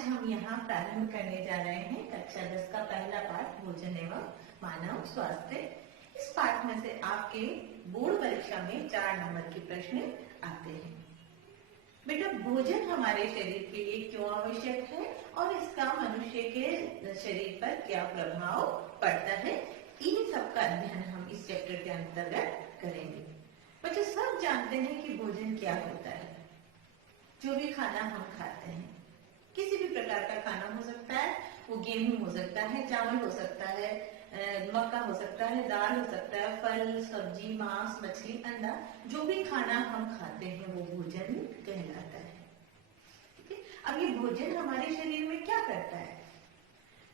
आज हम यहाँ प्रारंभ करने जा रहे हैं कक्षा 10 का पहला पाठ भोजन एवं मानव स्वास्थ्य। इस पाठ में से आपके बोर्ड परीक्षा में 4 नंबर के प्रश्न आते हैं। बेटा, भोजन हमारे शरीर के लिए क्यों आवश्यक है और इसका मनुष्य के शरीर पर क्या प्रभाव पड़ता है, इन सब का अध्ययन हम इस चैप्टर के अंतर्गत करेंगे। बच्चों, सब जानते हैं कि भोजन क्या होता है। जो भी खाना हम खाते हैं, किसी भी प्रकार का खाना हो सकता है, वो गेहूं हो सकता है, चावल हो सकता है, मक्का हो सकता है, दाल हो सकता है, फल, सब्जी, मांस, मछली, अंडा, जो भी खाना हम खाते हैं वो भोजन कहलाता है। ठीक है। अब ये भोजन हमारे शरीर में क्या करता है?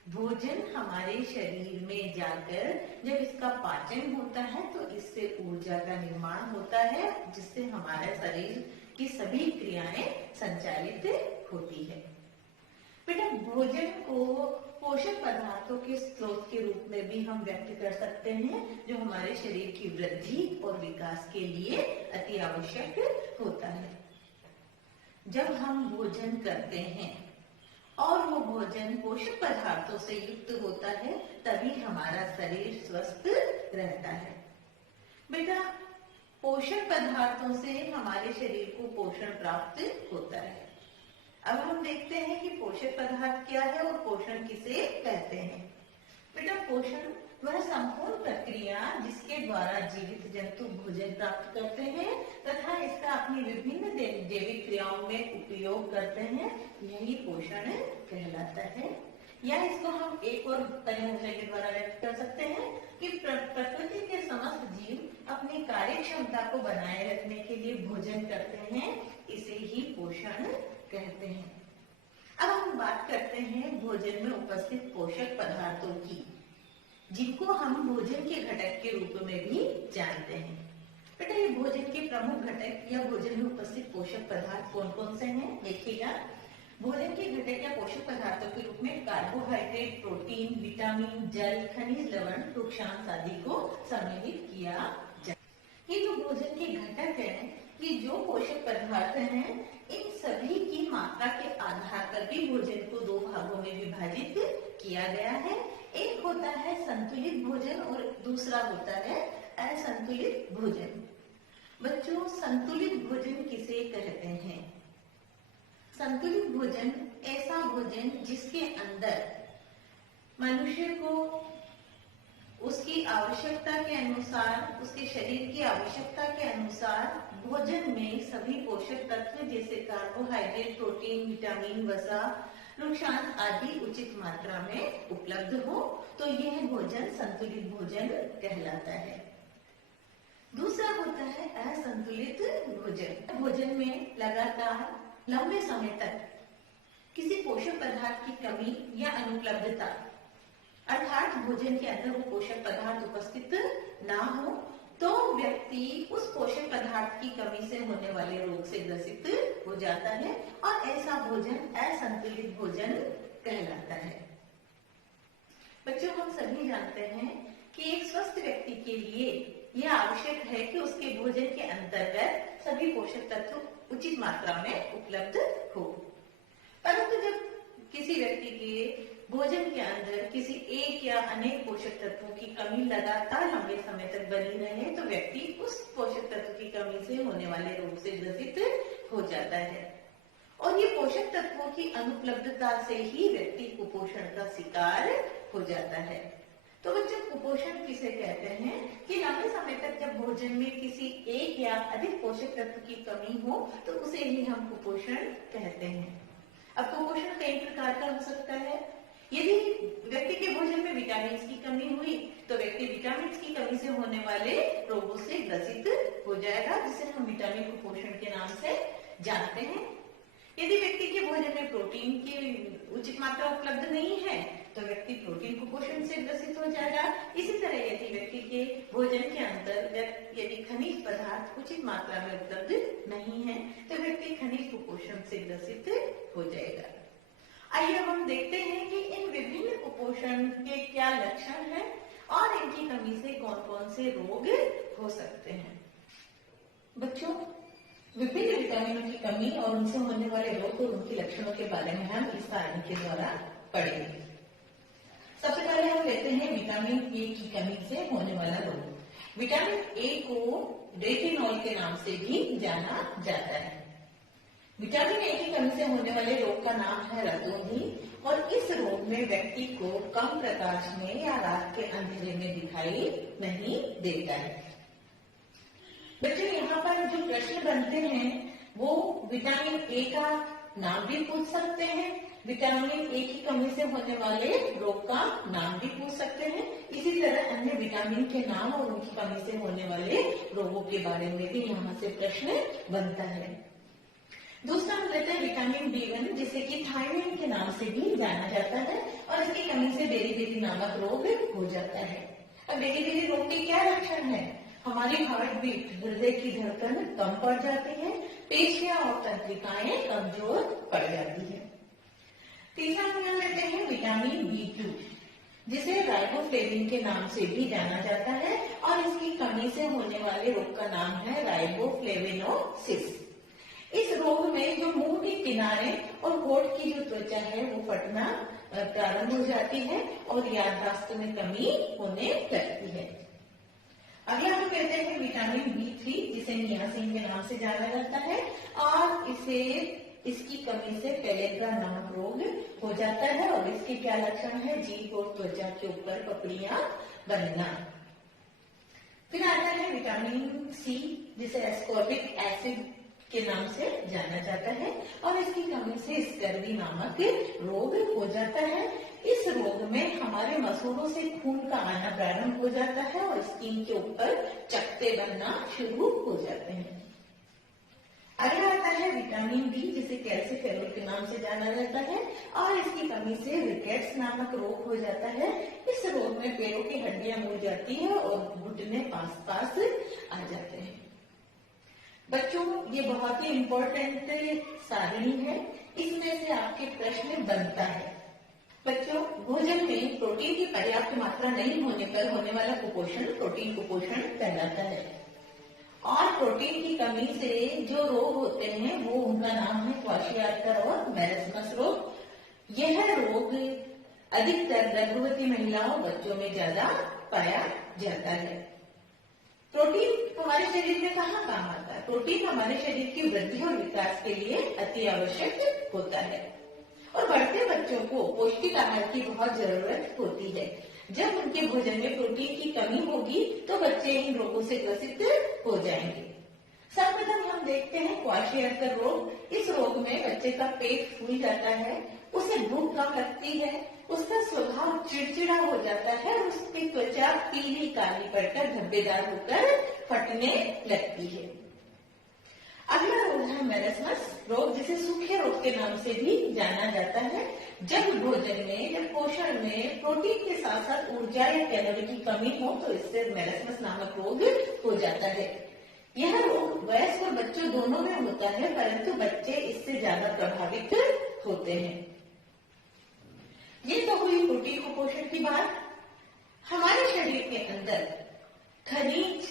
भोजन हमारे शरीर में जाकर जब इसका पाचन होता है तो इससे ऊर्जा का निर्माण होता है, जिससे हमारा शरीर की सभी क्रियाएं संचालित होती है। बेटा, भोजन को पोषक पदार्थों के स्रोत के रूप में भी हम व्यक्त कर सकते हैं, जो हमारे शरीर की वृद्धि और विकास के लिए अति आवश्यक होता है। जब हम भोजन करते हैं और वो भोजन पोषक पदार्थों से युक्त होता है, तभी हमारा शरीर स्वस्थ रहता है। बेटा, पोषक पदार्थों से हमारे शरीर को पोषण प्राप्त होता है। अब हम देखते हैं कि पोषक पदार्थ क्या है और पोषण किसे कहते हैं। बेटा, पोषण वह संपूर्ण प्रक्रिया जिसके द्वारा जीवित जंतु भोजन प्राप्त करते हैं तथा इसका अपनी विभिन्न जैविक क्रियाओं में उपयोग करते हैं, यही पोषण कहलाता है। या इसको हम एक और परिभाषा के द्वारा व्यक्त कर सकते हैं कि प्रकृति के समस्त जीव अपनी कार्य क्षमता को बनाए रखने के लिए भोजन करते हैं, इसे ही पोषण कहते हैं। अब हम बात करते हैं भोजन में उपस्थित पोषक पदार्थों की, जिनको हम भोजन के घटक के रूप में भी जानते हैं। बेटा, ये भोजन के प्रमुख घटक या भोजन में उपस्थित पोषक पदार्थ कौन कौन से हैं? देखिएगा, भोजन के घटक या पोषक पदार्थों के रूप में कार्बोहाइड्रेट, प्रोटीन, विटामिन, जल, खनिज लवण, वृक्षांश आदि को सम्मिलित किया जाए। ये जो भोजन के घटक हैं, ये जो पोषक पदार्थ हैं, इन सभी की मात्रा के आधार पर भी भोजन को 2 भागों में विभाजित किया गया है। एक होता है संतुलित भोजन और दूसरा होता है असंतुलित भोजन। बच्चों, संतुलित भोजन किसे कहते हैं? संतुलित भोजन ऐसा भोजन जिसके अंदर मनुष्य को उसकी आवश्यकता के अनुसार, उसके शरीर की आवश्यकता के अनुसार भोजन में सभी पोषक तत्व जैसे कार्बोहाइड्रेट, प्रोटीन, विटामिन, वसा, वृक्षांश आदि उचित मात्रा में उपलब्ध हो, तो यह भोजन संतुलित भोजन कहलाता है। दूसरा होता है असंतुलित भोजन। भोजन में लगातार लंबे समय तक किसी पोषक पदार्थ की कमी या अनुपलब्धता, अर्थात भोजन के अंदर वो पोषक पदार्थ उपस्थित ना हो, तो व्यक्ति उस पोषक पदार्थ की कमी से होने वाले रोग से ग्रसित हो जाता है और ऐसा भोजन असंतुलित भोजन कहलाता है। बच्चों, हम सभी जानते हैं कि एक स्वस्थ व्यक्ति के लिए यह आवश्यक है कि उसके भोजन के अंतर्गत सभी पोषक तत्व उचित मात्रा में उपलब्ध हो। परंतु जब किसी व्यक्ति के भोजन के अंदर किसी एक या अनेक पोषक तत्वों की कमी लगातार लंबे समय तक बनी रहे, तो व्यक्ति उस पोषक तत्व की कमी से होने वाले रोग से ग्रसित हो जाता है और ये पोषक तत्वों की अनुपलब्धता से ही व्यक्ति कुपोषण का शिकार हो जाता है। तो बच्चों, कुपोषण किसे कहते हैं कि लंबे समय तक जब भोजन में किसी एक या अधिक पोषक तत्व की कमी हो, तो उसे ही हम कुपोषण कहते हैं। अब कुपोषण कई प्रकार का हो सकता है। यदि व्यक्ति के भोजन में विटामिन की कमी हुई, तो व्यक्ति विटामिन की कमी से होने वाले रोगों से ग्रसित हो जाएगा, जिसे हम विटामिन कुपोषण के नाम से जानते हैं। यदि व्यक्ति के भोजन में प्रोटीन की उचित मात्रा उपलब्ध नहीं है, तो व्यक्ति प्रोटीन कुपोषण से ग्रसित हो जाएगा। इसी तरह यदि व्यक्ति के भोजन के अंतर्गत यदि खनिज पदार्थ उचित मात्रा में उपलब्ध नहीं है, तो व्यक्ति खनिज कुपोषण से ग्रसित हो जाएगा। आइए हम देखते हैं कि इन विभिन्न कुपोषण के क्या लक्षण हैं और इनकी कमी से कौन कौन से रोग हो सकते हैं। बच्चों, विभिन्न विटामिनों की कमी और उनसे होने वाले रोग और उनके लक्षणों के बारे में हम इस सारणी के द्वारा पढ़ेंगे। सबसे पहले हम लेते हैं विटामिन ए की कमी से होने वाला रोग। विटामिन ए को रेटिनॉल के नाम से भी जाना जाता है। विटामिन ए की कमी से होने वाले रोग का नाम है रतौंधी और इस रोग में व्यक्ति को कम प्रकाश में या रात के अंधेरे में दिखाई नहीं देता है। बच्चों, यहाँ पर जो प्रश्न बनते हैं वो विटामिन ए का नाम भी पूछ सकते हैं, विटामिन ए की कमी से होने वाले रोग का नाम भी पूछ सकते हैं, इसी तरह अन्य विटामिन के नाम और उनकी कमी से होने वाले रोगों के बारे में भी यहाँ से प्रश्न बनता है। दूसरा हम लेते हैं विटामिन B1, जिसे कि थायराइड के नाम से भी जाना जाता है और इसकी कमी से बेरी-बेरी नामक रोग हो जाता है। अब बेरी-बेरी रोग के क्या लक्षण है? हमारी हार्ट बीट, हृदय की धड़कन कम पड़ जाती है, पेशियां और तंत्रिकाएं कमजोर पड़ जाती है। तीसरा हम लेते हैं विटामिन B2, जिसे राइबोफ्लेविन के नाम से भी जाना जाता है और इसकी कमी से होने वाले रोग का नाम है राइबोफ्लेविनोसिस। इस रोग में जो मुंह के किनारे और होठ की जो त्वचा है वो फटना प्रारंभ हो जाती है और याददाश्त में कमी होने लगती है। अगला हम कहते हैं विटामिन B3, जिसे नियासिन के नाम से जाना जाता है और इसकी कमी से पेलेग्रा नामक रोग हो जाता है और इसके क्या लक्षण है? जीभ और त्वचा के ऊपर पपड़ियां बनना। फिर आता है विटामिन C, जिसे एस्कॉर्बिक एसिड के नाम से जाना जाता है और इसकी कमी से स्कर्वी नामक रोग हो जाता है। इस रोग में हमारे मसूड़ों से खून का आना प्रारंभ हो जाता है और स्किन के ऊपर चकत्ते बनना शुरू हो जाते हैं। अगला आता है विटामिन डी, जिसे कैल्सीफेरॉल के नाम से जाना जाता है और इसकी कमी से रिकेट्स नामक रोग हो जाता है। इस रोग में पैरों की हड्डियां मुड़ जाती है और घुटने पास पास आ जाते हैं। बच्चों, ये बहुत ही इम्पोर्टेंट सारणी है, इसमें से आपके प्रश्न बनता है। बच्चों, भोजन में प्रोटीन की पर्याप्त मात्रा नहीं होने पर होने वाला कुपोषण प्रोटीन कुपोषण कहलाता है और प्रोटीन की कमी से जो रोग होते हैं वो उनका नाम है क्वाशियार्कर और मेरस्मस रोग। यह रोग अधिकतर गर्भवती महिलाओं बच्चों में ज्यादा पाया जाता है। प्रोटीन हमारे शरीर में कहाँ काम आता है? प्रोटीन हमारे शरीर की वृद्धि और विकास के लिए अति आवश्यक होता है और बढ़ते बच्चों को पौष्टिक आहार की बहुत जरूरत होती है। जब उनके भोजन में प्रोटीन की कमी होगी तो बच्चे इन रोगों से ग्रसित हो जाएंगे। सर्वप्रथम हम देखते हैं क्वाशियार्कर रोग। इस रोग में बच्चे का पेट फूल जाता है, उसे भूख कम लगती है, उसका स्वभाव चिड़चिड़ा हो जाता है और उसकी त्वचा पीली काली पड़कर धब्बेदार होकर फटने लगती है। अगला रोग है मेरस्मस रोग, जिसे सूखे रोग के नाम से भी जाना जाता है। जब भोजन में या पोषण में प्रोटीन के साथ साथ ऊर्जा या कैलोरी की कमी हो तो इससे मेरस्मस नामक रोग हो जाता है। यह रोग वयस्क और बच्चों दोनों में होता है, परंतु बच्चे इससे ज्यादा प्रभावित होते हैं। ये तो हुई प्रोटीन कुपोषण की बात। हमारे शरीर के अंदर खनिज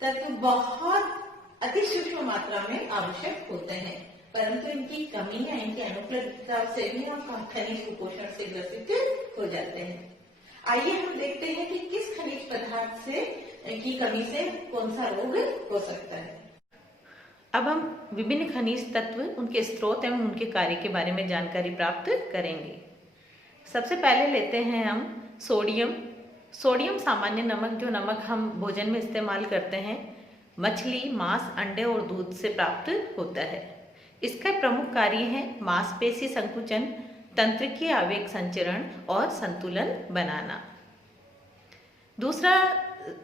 तत्व बहुत अति सूक्ष्म मात्रा में आवश्यक होते हैं, परंतु इनकी कमी या इनकी अनुपलब्धता से भी हम खनिज कुपोषण से ग्रसित हो जाते हैं। आइए हम देखते हैं कि किस खनिज पदार्थ से की कमी से कौन सा रोग हो सकता है। अब हम विभिन्न खनिज तत्व, उनके स्रोत एवं उनके कार्य के बारे में जानकारी प्राप्त करेंगे। सबसे पहले लेते हैं हम सोडियम। सोडियम सामान्य नमक, जो नमक हम भोजन में इस्तेमाल करते हैं, मछली, मांस, अंडे और दूध से प्राप्त होता है। इसका प्रमुख कार्य है मांसपेशी संकुचन, तंत्रिकीय आवेग संचरण और संतुलन बनाना। दूसरा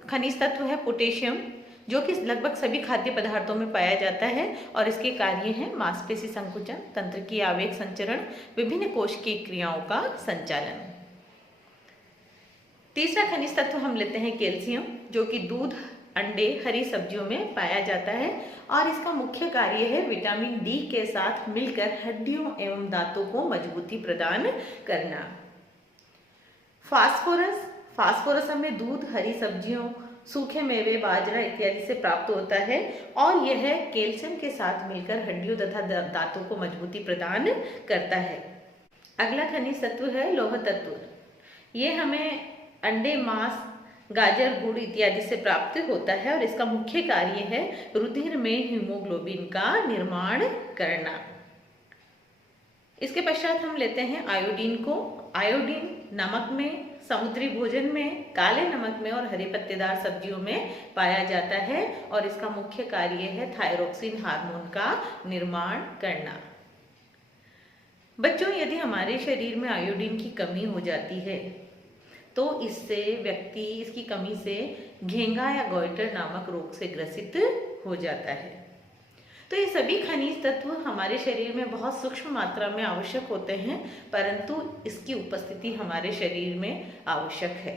खनिज तत्व है पोटेशियम, जो कि लगभग सभी खाद्य पदार्थों में पाया जाता है और इसके कार्य हैं मांसपेशी संकुचन, तंत्रिकीय आवेग संचरण, विभिन्न कोशिकीय क्रियाओं का संचालन। तीसरा खनिज तत्व हम लेते हैं कैल्शियम, जो कि दूध, अंडे, हरी सब्जियों में पाया जाता है और इसका मुख्य कार्य है विटामिन डी के साथ मिलकर हड्डियों एवं दांतों को मजबूती प्रदान करना। फास्फोरस, फास्फोरस हमें दूध, हरी सब्जियों सूखे मेवे, बाजरा इत्यादि से प्राप्त होता है और यह कैल्शियम के साथ मिलकर हड्डियों तथा दांतों को मजबूती प्रदान करता है। अगला खनिज तत्व है लौह तत्व। ये हमें अंडे, मांस, गाजर, गुड़ इत्यादि से प्राप्त होता है और इसका मुख्य कार्य है रुधिर में हीमोग्लोबिन का निर्माण करना। इसके पश्चात हम लेते हैं आयोडीन को। आयोडीन नमक में, समुद्री भोजन में, काले नमक में और हरे पत्तेदार सब्जियों में पाया जाता है और इसका मुख्य कार्य है थायरोक्सिन हार्मोन का निर्माण करना। बच्चों, यदि हमारे शरीर में आयोडीन की कमी हो जाती है तो इससे व्यक्ति इसकी कमी से घेंगा या गॉइटर नामक रोग से ग्रसित हो जाता है। तो ये सभी खनिज तत्व हमारे शरीर में बहुत सूक्ष्म मात्रा में आवश्यक होते हैं, परंतु इसकी उपस्थिति हमारे शरीर में आवश्यक है।